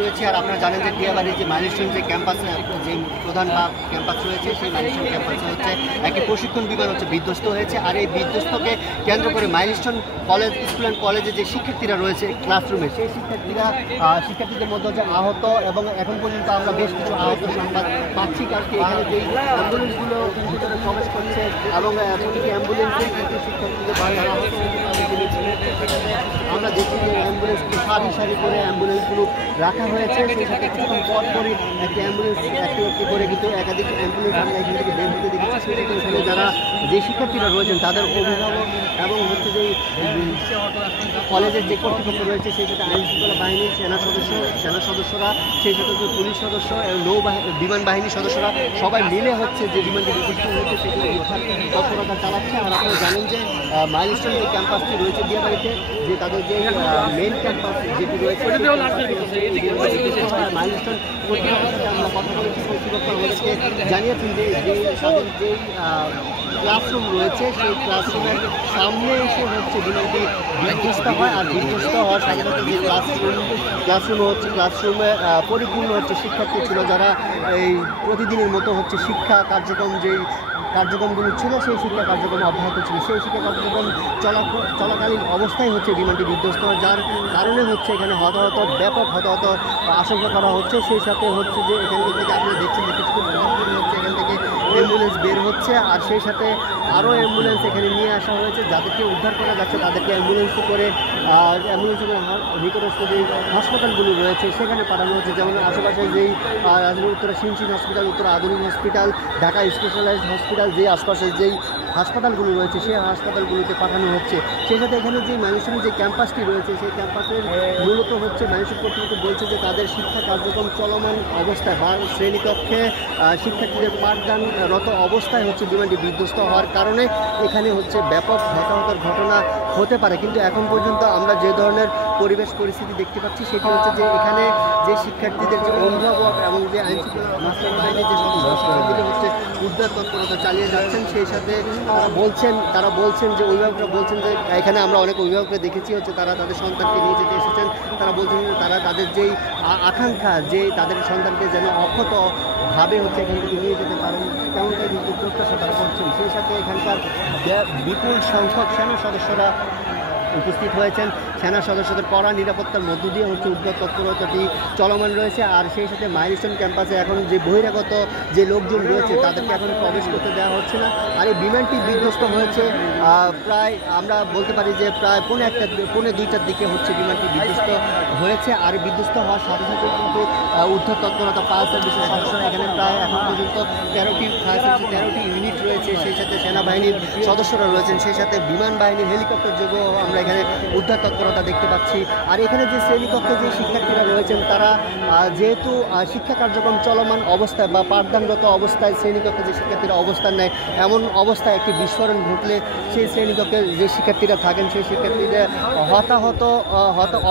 রয়েছে। আর আপনারা জানেন যে দিয়াবাড়ির যে মাইলস্টোন যে ক্যাম্পাস, যে প্রধান ক্যাম্পাস রয়েছে, সেই মাইলস্টোন ক্যাম্পাসে হচ্ছে একটি প্রশিক্ষণ বিমান হচ্ছে বিধ্বস্ত হয়েছে। আর এই বিধ্বস্তকে কেন্দ্র করে মাইলস্টোন কলেজ, স্কুল অ্যান্ড কলেজে যে শিক্ষার্থীরা রয়েছে ক্লাসরুমে, সেই শিক্ষার্থীদের মধ্যে হচ্ছে আহত, এবং এখন পর্যন্ত আমরা বেশ কিছু আহত সংবাদ পাচ্ছি। কারণ এখানে যেই অ্যাম্বুলেন্সগুলো ভিতরে প্রবেশ করছে, এবং প্রতিটি অ্যাম্বুলেন্সে কিন্তু শিক্ষার্থীদের আমরা দেখছি যে অ্যাম্বুলেন্সগুলো সারি সারি করে অ্যাম্বুলেন্সগুলো রাখা হয়েছে। সেই সাথে কিছুক্ষণ পর পরই একটি অ্যাম্বুলেন্স একটি করে কিন্তু একাধিক অ্যাম্বুলেন্স আমরা এখান থেকে বের হতে দেখেছি। সেই সাথে এখানে যারা যে শিক্ষার্থীরা রয়েছেন তাদের অভিভাবক এবং হচ্ছে যে কলেজের যে কর্তৃপক্ষ রয়েছে, সেই সাথে আইনশৃঙ্খলা বাহিনীর সেনা সদস্যরা, সেই সাথে পুলিশ সদস্য, বিমান বাহিনীর সদস্যরা সবাই মিলে হচ্ছে যে বিমানটি বিধ্বস্ত হয়েছে সেগুলো উদ্ধার তৎপরতা চালাচ্ছে। আর আপনারা জানেন যে মাইলস্টোন যে ক্যাম্পাসটি রয়েছে দিয়াবাড়িতে, যে তাদের যে মেইন ক্যাম্পাস যেটি রয়েছে মাইলস্টোন কর্তৃপক্ষের সাথে আমরা কথা বলেছি। কর্তৃপক্ষ আমাদেরকে জানিয়েছেন যে তাদের যেই ক্লাসরুম রয়েছে সেই ক্লাসরুমের সামনে এসে হচ্ছে বিমানটি বিধ্বস্ত হয়। আর বিধ্বস্ত হওয়ার সাথে সাথে যে ক্লাসরুমে পরিপূর্ণ হচ্ছে শিক্ষার্থী ছিল, যারা এই প্রতিদিনের মতো হচ্ছে শিক্ষা কার্যক্রমগুলো ছিল, সেই শিক্ষা কার্যক্রম অব্যাহত ছিল। সেই শিক্ষা কার্যক্রম চলাকালীন অবস্থায় হচ্ছে বিমানটি বিধ্বস্ত হয়, যার কারণে হচ্ছে এখানে ব্যাপক হতাহত আশঙ্কা করা হচ্ছে। সেই সাথে হচ্ছে যে এখান থেকে আপনারা দেখছেন যে কিছুক্ষণ হচ্ছে এখান থেকে অ্যাম্বুলেন্স বের হচ্ছে, আর সেই সাথে আরও অ্যাম্বুলেন্স এখানে নিয়ে আসা হয়েছে। যাদেরকে উদ্ধার করা যাচ্ছে তাদেরকে অ্যাম্বুলেন্সে করে নিকটস্থ যে হাসপাতালগুলো রয়েছে সেখানে পাঠানো হচ্ছে। যেমন আশেপাশে যেই উত্তরা সিনসিন হসপিটাল, উত্তরা আধুনিক হসপিটাল, ঢাকা স্পেশালাইজড হসপিটাল, যে আশপাশে যেই হাসপাতালগুলো রয়েছে সেই হাসপাতালগুলোতে পাঠানো হচ্ছে। সেই সাথে এখানে যে মাইলস্টোনের যে ক্যাম্পাসটি রয়েছে সেই ক্যাম্পাসের মূলত হচ্ছে মাইলস্টোন কর্তৃপক্ষ বলছে যে তাদের শিক্ষা কার্যক্রম চলমান অবস্থায় বা শ্রেণীকক্ষে শিক্ষার্থীদের পাঠদানরত অবস্থায় হচ্ছে বিমানটি বিধ্বস্ত হওয়ার কারণে এখানে হচ্ছে ব্যাপক হতাহতের ঘটনা হতে পারে। কিন্তু এখন পর্যন্ত আমরা যে ধরনের পরিবেশ পরিস্থিতি দেখতে পাচ্ছি সেটি হচ্ছে যে এখানে যে শিক্ষার্থীদের যে অভিভাবক এবং যে আইনশৃঙ্খলা বাহিনীর যে সদস্যরা হচ্ছে উদ্ধার তৎপরতা চালিয়ে যাচ্ছেন। সেই সাথে তারা বলছেন যে অভিভাবকরা বলছেন যে এখানে আমরা অনেক অভিভাবকরা দেখেছি হচ্ছে তারা তাদের সন্তানকে নিয়ে যেতে এসেছেন। তারা বলছেন যে তারা তাদের যেই আকাঙ্ক্ষা যে তাদের সন্তানকে যেন অক্ষতভাবে হচ্ছে এখান থেকে নিয়ে যেতে পারেন তেমনটাই কিন্তু প্রত্যাশা তারা করছেন। সেই সাথে এখানকার বিপুল সংখ্যক সেনা সদস্যরা উপস্থিত হয়েছেন। সেনা সদস্যদের কড়া নিরাপত্তার মধ্য দিয়ে হচ্ছে উদ্ধার তৎপরতাটি চলমান রয়েছে। আর সেই সাথে মাইলস্টোন ক্যাম্পাসে এখন যে বহিরাগত যে লোকজন রয়েছে তাদেরকে এখন প্রবেশ করতে দেওয়া হচ্ছে না। আর এই বিমানটি বিধ্বস্ত হয়েছে প্রায় আমরা বলতে পারি যে প্রায় পৌনে 2টার দিকে হচ্ছে বিমানটি বিধ্বস্ত হয়েছে। আর বিধ্বস্ত হওয়ার সাথে সাথে কিন্তু উদ্ধার তৎপরতা ফায়ার সার্ভিসের সদস্যরা এখানে প্রায় এখন পর্যন্ত 13টি ফায়ার সার্ভিসের 13টি ইউনিট রয়েছে। সেই সাথে সেনাবাহিনীর সদস্যরা রয়েছেন, সেই সাথে বিমান বাহিনীর হেলিকপ্টার যোগেও আমরা এখানে উদ্ধার তৎপরতা দেখতে পাচ্ছি। আর এখানে যে শ্রেণীকক্ষে যে শিক্ষার্থীরা রয়েছেন তারা যেহেতু শিক্ষা কার্যক্রম চলমান অবস্থায় বা পাঠদানরত অবস্থায় শ্রেণীকক্ষে যে শিক্ষার্থীরা অবস্থান নেয়, এমন অবস্থায় একটি বিস্ফোরণ ঘটলে সেই শ্রেণীকক্ষে যে শিক্ষার্থীরা থাকেন সেই শিক্ষার্থীদের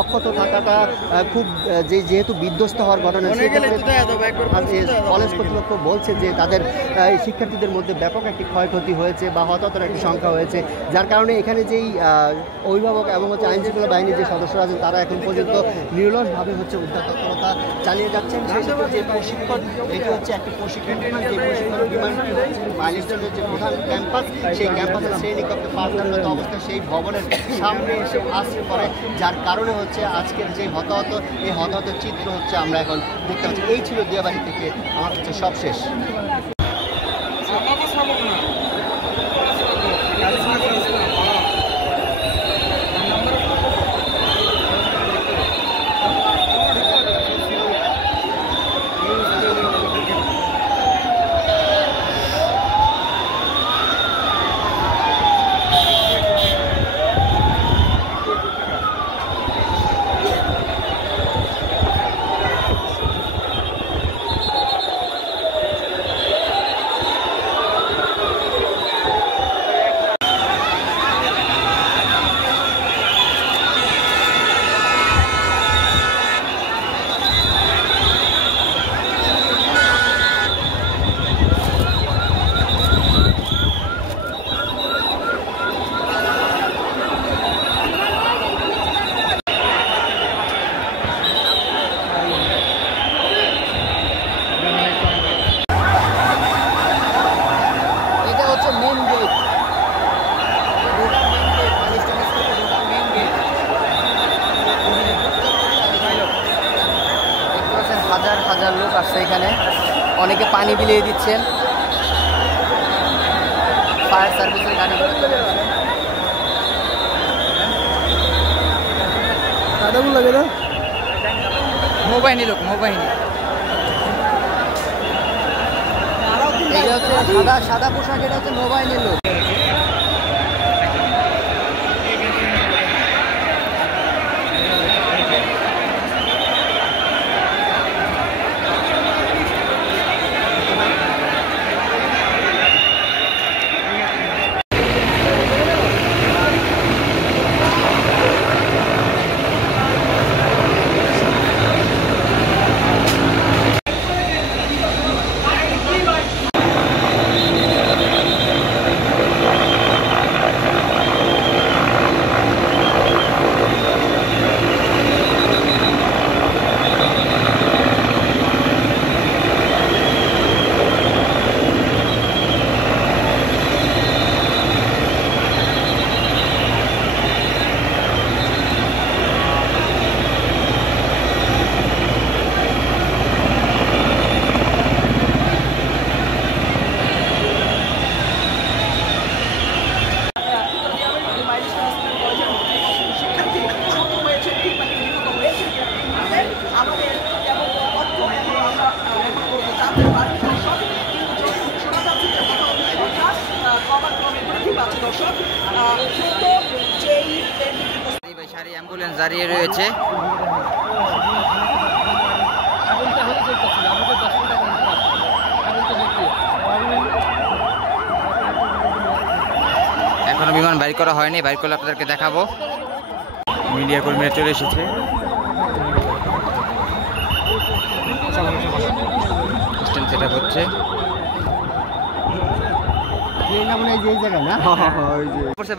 অক্ষত থাকাটা খুব যেহেতু বিধ্বস্ত হওয়ার ঘটনা, কলেজ কর্তৃপক্ষ বলছে যে তাদের শিক্ষার্থীদের মধ্যে ব্যাপক একটি ক্ষয়ক্ষতি হয়েছে বা হতাহতের একটি সংখ্যা হয়েছে, যার কারণে এখানে যেই অভিভাবক এবং হচ্ছে আইনশৃঙ্খলা বাহিনীর যে সদস্যরা আছেন তারা এখন পর্যন্ত নিরলসভাবে হচ্ছে উদ্ধার তৎপরতা চালিয়ে যাচ্ছেন। সেই সাথে যে প্রশিক্ষণ, এটি হচ্ছে একটি প্রশিক্ষণ বিমান, যে প্রশিক্ষণ বিমানটি হচ্ছে মাইলস্টোনের যে প্রধান ক্যাম্পাস, সেই ক্যাম্পাসের শ্রেণীকক্ষে পাঠদানরত অবস্থায় সেই ভবনের সামনে এসে আসতে পারে, যার কারণে হচ্ছে আজকের যে এই হতাহতের চিত্র হচ্ছে আমরা এখন দেখতে পাচ্ছি। এই ছিল দিয়াবাড়ি থেকে আমার হচ্ছে সবশেষ। হাজার হাজার লোক আসছে এখানে, অনেকে পানি বিলিয়ে দিচ্ছেন, ফায়ার সার্ভিসের গাড়িগুলো চলে আসছে। লাগে না নৌবাহিনী লোক, নৌবাহিনী। এটা হচ্ছে সাদা সাদা পোশাক, এটা হচ্ছে নৌবাহিনীর লোক। অ্যাম্বুলেন্স দাঁড়িয়ে রয়েছে। এখনো বিমান বাইর করা হয়নি, বাইর করলে আপনাদেরকে দেখাবো। মিডিয়া কর্মীরা চলে এসেছে। স্ট্যান্ড সেট আপ হচ্ছে।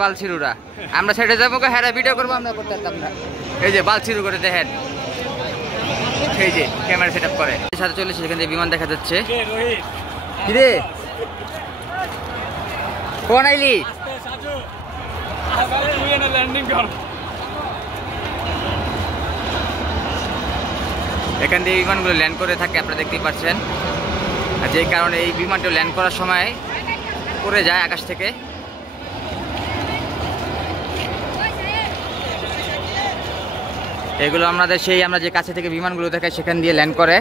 বালছিরুরা আমরা ছেড়ে যাবো, হ্যাঁ ভিডিও করবো, আমরা করতে পারতাম না। এই যে বালছিরু করে দেখেন, এই যে ক্যামেরা সেট আপ করে সাথে চলে এসেছে। এখান থেকে বিমান দেখা যাচ্ছে। কিরে কোন আইলি? এখান দিয়ে বিমানগুলো ল্যান্ড করে থাকে, আপনারা দেখতেই পাচ্ছেন। আর যে কারণে এই বিমানটা ল্যান্ড করার সময় পড়ে যায় আকাশ থেকে। এগুলো আমাদের সেই আমরা যে কাছে থেকে বিমানগুলো দেখাই সেখান দিয়ে ল্যান্ড করে।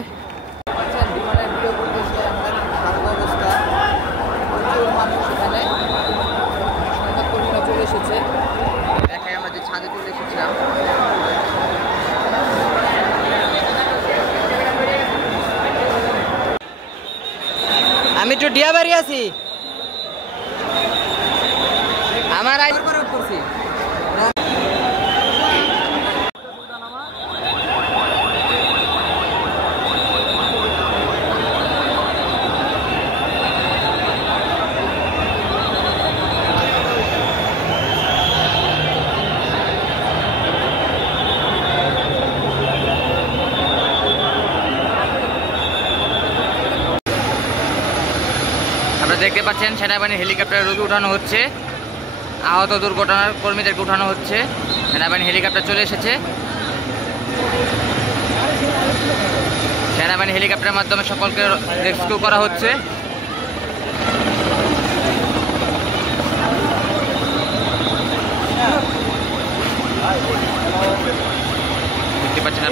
চলে এসেছে, দেখাই আমরা যে ছাদে চলে এসেছিলাম। আমি একটু ডিয়াবাড়ি আছি, আমার আইডি করে করছি। দেখতে পাচ্ছেন সেনাবাহিনীর হেলিকপ্টার রোগী উঠানো হচ্ছে, আহত দুর্ঘটনার কর্মীদেরকে উঠানো হচ্ছে। সেনাবাহিনী হেলিকপ্টার চলে এসেছে। সেনাবাহিনী হেলিকপ্টারের মাধ্যমে সকলকে রেস্কিউ করা হচ্ছে। দেখতে পাচ্ছেন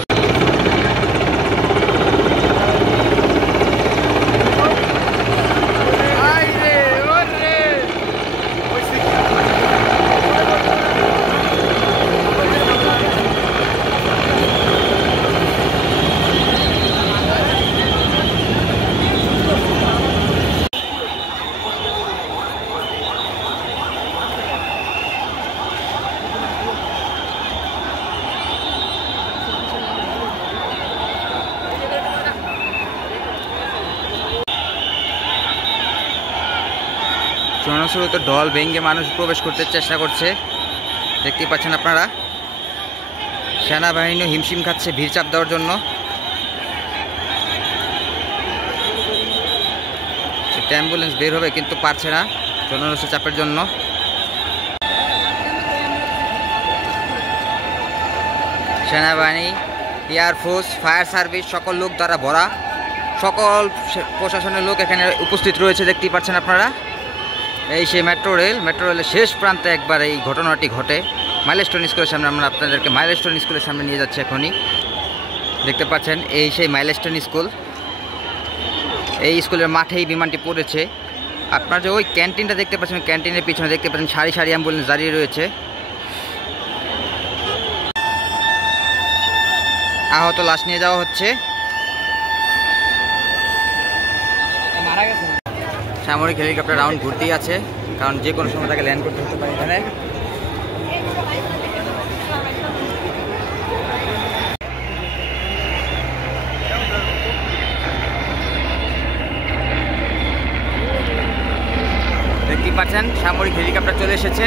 জনস্রোতে ঢল ভেঙে মানুষ প্রবেশ করতে চেষ্টা করছে, দেখতেই পাচ্ছেন আপনারা। সেনাবাহিনী হিমশিম খাচ্ছে ভিড় চাপ দেওয়ার জন্য। একটা অ্যাম্বুলেন্স বের হবে কিন্তু পারছে না জনস্রোত চাপের জন্য। সেনাবাহিনী এয়ারফোর্স, ফায়ার সার্ভিস সকল লোক দ্বারা ভরা। সকল প্রশাসনের লোক এখানে উপস্থিত রয়েছে, দেখতেই পাচ্ছেন আপনারা। এই সেই মেট্রো রেলের শেষ প্রান্তে একবার এই ঘটনাটি ঘটে। মাইলস্টোন স্কুলের সামনে আমরা আপনাদেরকে মাইলস্টোন স্কুলের সামনে নিয়ে যাচ্ছি এখনই। দেখতে পাচ্ছেন এই সেই মাইলস্টোন স্কুল। এই স্কুলের মাঠেই বিমানটি পড়েছে। আপনারা যে ওই ক্যান্টিনটা দেখতে পাচ্ছেন, ক্যান্টিনের পিছনে দেখতে পাচ্ছেন সারি সারি অ্যাম্বুলেন্স দাঁড়িয়ে রয়েছে। আহত লাশ নিয়ে যাওয়া হচ্ছে। সামরিক হেলিকপ্টার রাউন্ড ঘুরতেই আছে, কারণ যে কোনো সময় তাকে ল্যান্ড করতে হতে পারে এখানে। দেখতেই পাচ্ছেন সামরিক হেলিকপ্টার চলে এসেছে।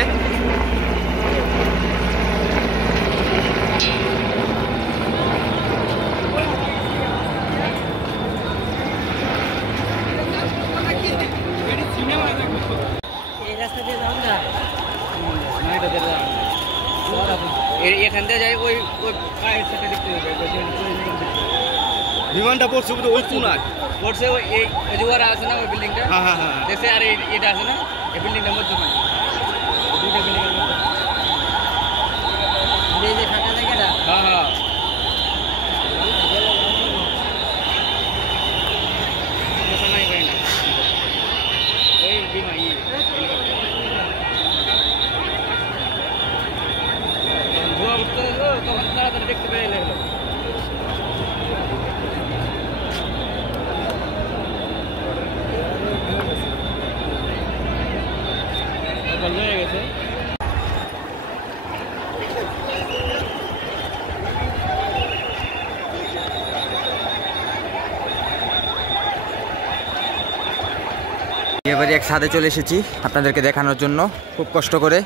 এখান থেকে যাই ওই বিমানটা পড়ছে ওই কোনায় পড়ছে, ওই এই যে ওরা আছে না ওই বিল্ডিংটা, হ্যাঁ হ্যাঁ দেশে আর এটা আছে না এই বিল্ডিংটার মধ্যে, দুইটা বিল্ডিংয়ের মধ্যে। এই যে ফাঁকা জায়গাটা, হ্যাঁ হ্যাঁ ওই বিমা ধোয়া উঠতে তখন তাড়াতাড়ি দেখতে পেয়ে এলো। হয়ে গেছে। এবারে এক ছাদে চলে এসেছি আপনাদেরকে দেখানোর জন্য, খুব কষ্ট করে।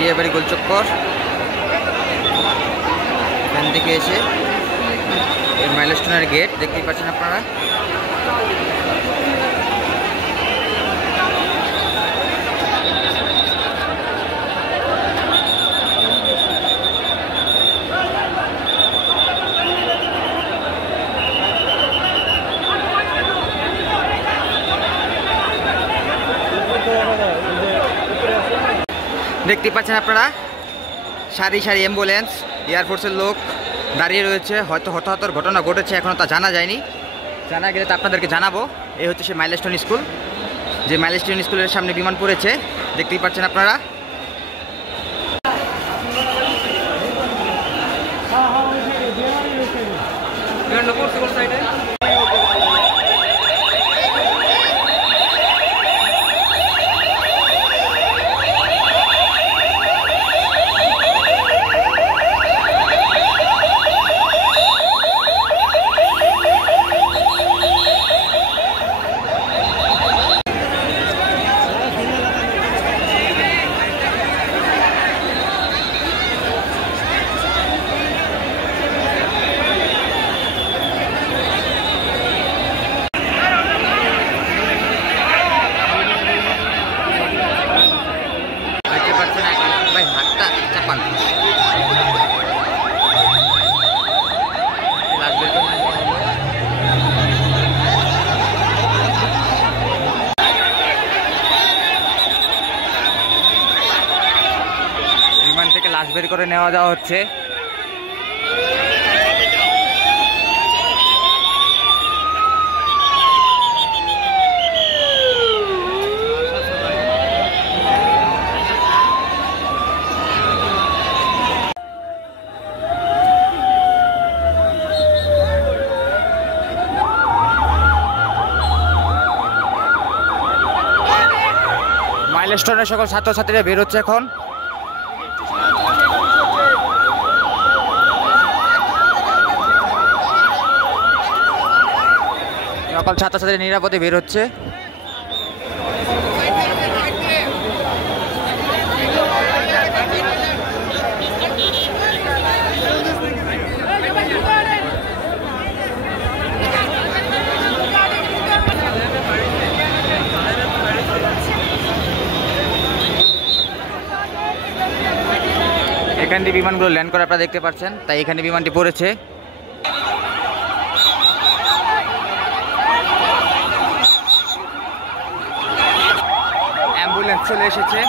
জিয়াবাড়ি গোলচক্কর, এখান থেকে এসে এই মাইলস্টোনের গেট দেখতেই পাচ্ছেন আপনারা। দেখতে পাচ্ছেন আপনারা সারি সারি অ্যাম্বুলেন্স, এয়ারফোর্সের লোক দাঁড়িয়ে রয়েছে। হয়তো হতাহতর ঘটনা ঘটেছে, এখনও তা জানা যায়নি। জানা গেলে তো আপনাদেরকে জানাবো। এই হচ্ছে সেই মাইলস্টোন স্কুল, যে মাইলস্টোন স্কুলের সামনে বিমান পড়েছে, দেখতেই পাচ্ছেন আপনারা। লাশ বের করে নেওয়া যাওয়া হচ্ছে। মাইলস্টোনের সকল ছাত্রছাত্রীরা বের হচ্ছে এখন। সকল ছাত্রছাত্রী নিরাপদে বের হচ্ছে। এখান দিয়ে বিমানগুলো ল্যান্ড করে আপনারা দেখতে পাচ্ছেন, তাই এখানে বিমানটি পড়েছে। অ্যাম্বুলেন্স চলে এসেছে।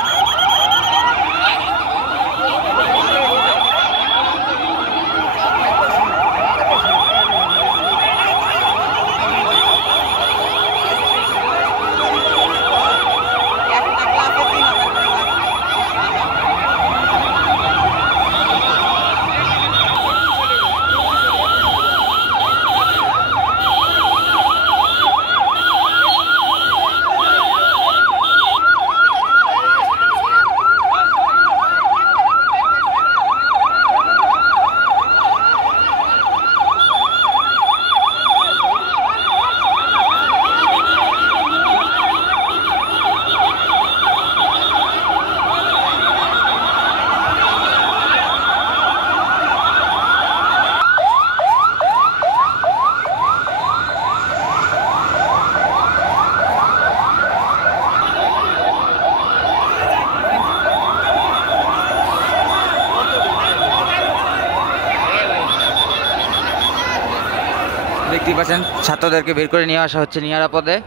দেখতে পাচ্ছেন ছাত্রদেরকে বের করে নিয়ে আসা হচ্ছে নিরাপদে।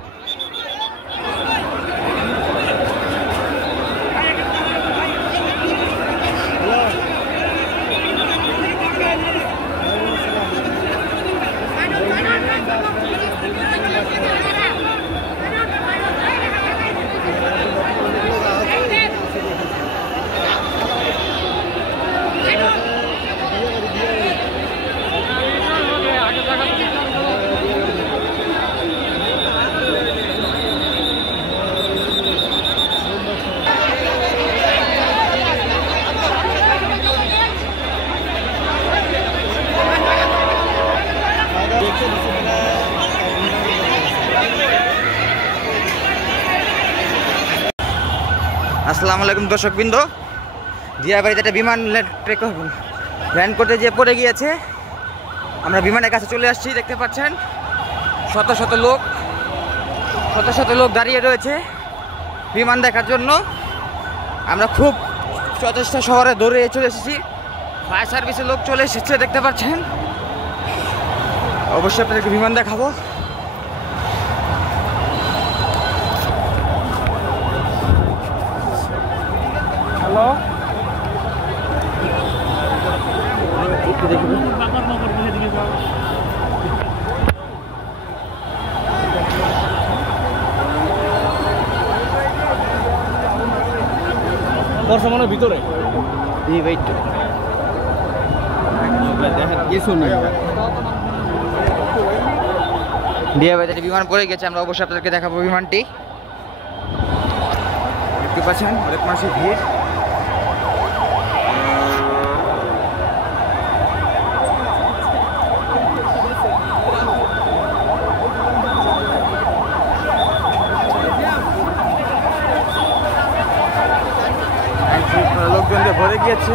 আসসালামু আলাইকুম দর্শকবৃন্দ, দিয়াবাড়িতে একটা বিমান ল্যান্ড করতে যেয়ে পড়ে গিয়েছে। আমরা বিমানের কাছে চলে আসছি, দেখতে পাচ্ছেন শত শত লোক দাঁড়িয়ে রয়েছে বিমান দেখার জন্য। আমরা খুব যথেষ্ট শহরে দৌড়ে চলে এসেছি, ফায়ার সার্ভিসের লোক চলে এসেছে, দেখতে পাচ্ছেন। অবশ্যই আপনাদেরকে বিমান দেখাবো। হ্যালো, বর্তমানের ভিতরে দিয়াবাড়িতে বিমান পড়ে গেছে। আমরা অবশ্যই আপনাদেরকে দেখাবো বিমানটি। দেখতে পাচ্ছেন অনেক মানুষের ভিড়। লোকজন দিয়ে ভরে গিয়েছে।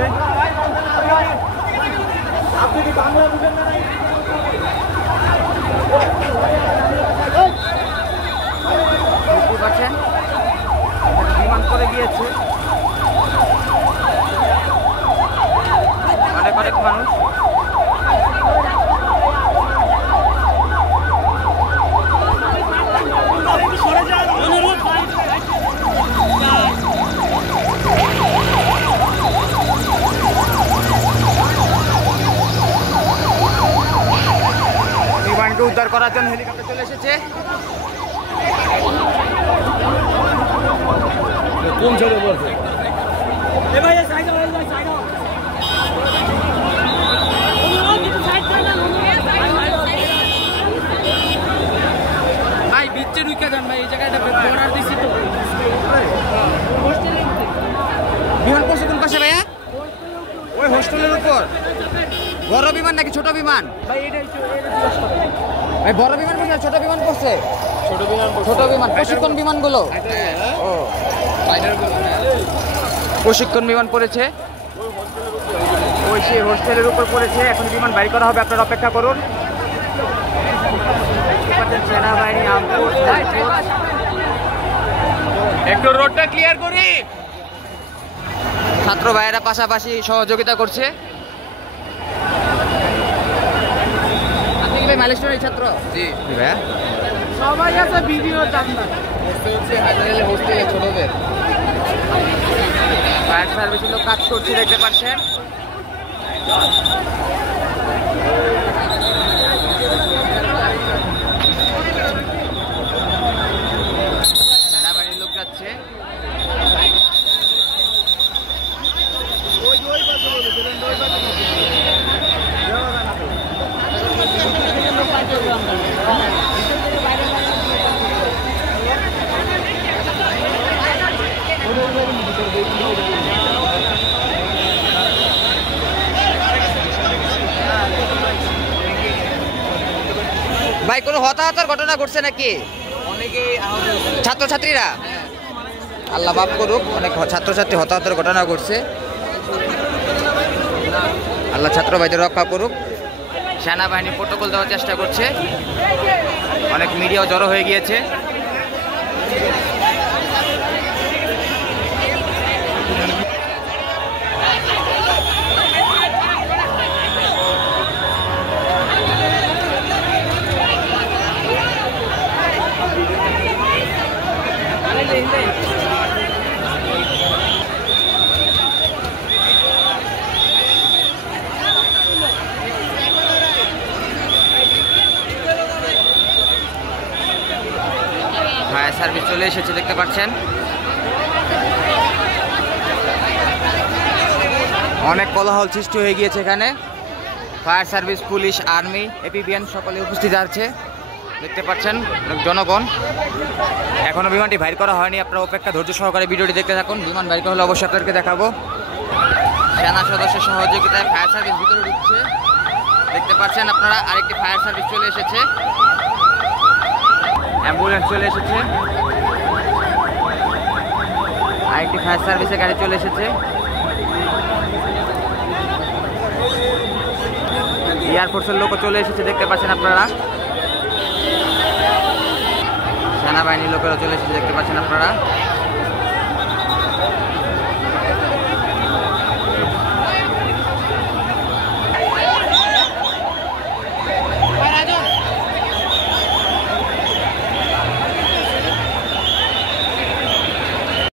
দেখতে পাচ্ছেন বিমান করে গিয়েছে, অনেক মানুষ। বিমানকে উদ্ধার করার জন্য হেলিকপ্টার চলে এসেছে। কোন ছেড়ে বলছে ভাই বিচ্ছে ঢুকে যান ভাই, এই জায়গাটা অর্ডার দিছি তো। বিমান পড়ছে কোন পাশে ভাইয়া? ওই হোস্টেলের উপর। বড় বিমান নাকি ছোট বিমান? ভাই এটা ভাই বড় বিমান পড়ছে, ছোট বিমান পড়ছে? ছোট বিমান প্রশিক্ষণ বিমানগুলো। ও প্রশিক্ষণ বিমান পড়েছে, ওই সেই হোস্টেলের উপর পড়েছে। এখন বিমান বাইর করা হবে, আপনারা অপেক্ষা করুন। সেনাবাহিনী একটু রোডটা ক্লিয়ার করি। ছাত্র ভাইয়েরা পাশাপাশি সহযোগিতা করছে। আপনি কি ভাই মাইলস্টোনের ছাত্র? জি ভাইয়া। সবাই আছে ভিডিও জানলাম হোস্টেলে ছোটদের ফায়ার সার্ভিসের লোক কাজ করছে দেখতে পাচ্ছেন। সেনাবাহিনীর লোক যাচ্ছে। ভাই কোনো হতাহতের ঘটনা ঘটছে নাকি? ছাত্রছাত্রীরা আল্লাহ মাফ করুক, অনেক ছাত্রছাত্রী হতাহতের ঘটনা ঘটছে। আল্লাহ ছাত্র ভাইদের রক্ষা করুক। সেনাবাহিনী প্রোটোকল দেওয়ার চেষ্টা করছে, অনেক মিডিয়াও জড়ো হয়ে গিয়েছে। ফায়ার সার্ভিস চলে এসেছে দেখতে পাচ্ছেন। অনেক কোলাহল সৃষ্টি হয়ে গিয়েছে এখানে। Fire service, police, army, APBN সকলে উপস্থিত আছে দেখতে পাচ্ছেন। জনগণ এখনো বিমানটি বাইর করা হয়নি, আপনারা অপেক্ষা ধৈর্য সহকারে ভিডিওটি দেখতে থাকুন। বিমান বাইর করা হলে অবশ্যই আপনাদেরকে দেখাবো। সেনা সদস্যের সহযোগিতায় ফায়ার সার্ভিস ভিতরে ঢুকছে দেখতে পাচ্ছেন আপনারা। আরেকটি ফায়ার সার্ভিস চলে এসেছে, অ্যাম্বুলেন্স চলে এসেছে, আরেকটি ফায়ার সার্ভিসের গাড়ি চলে এসেছে। এয়ারফোর্সের লোকও চলে এসেছে দেখতে পাচ্ছেন আপনারা। সেনাবাহিনীর লোকেরা চলে এসেছে দেখতে পাচ্ছেন আপনারা।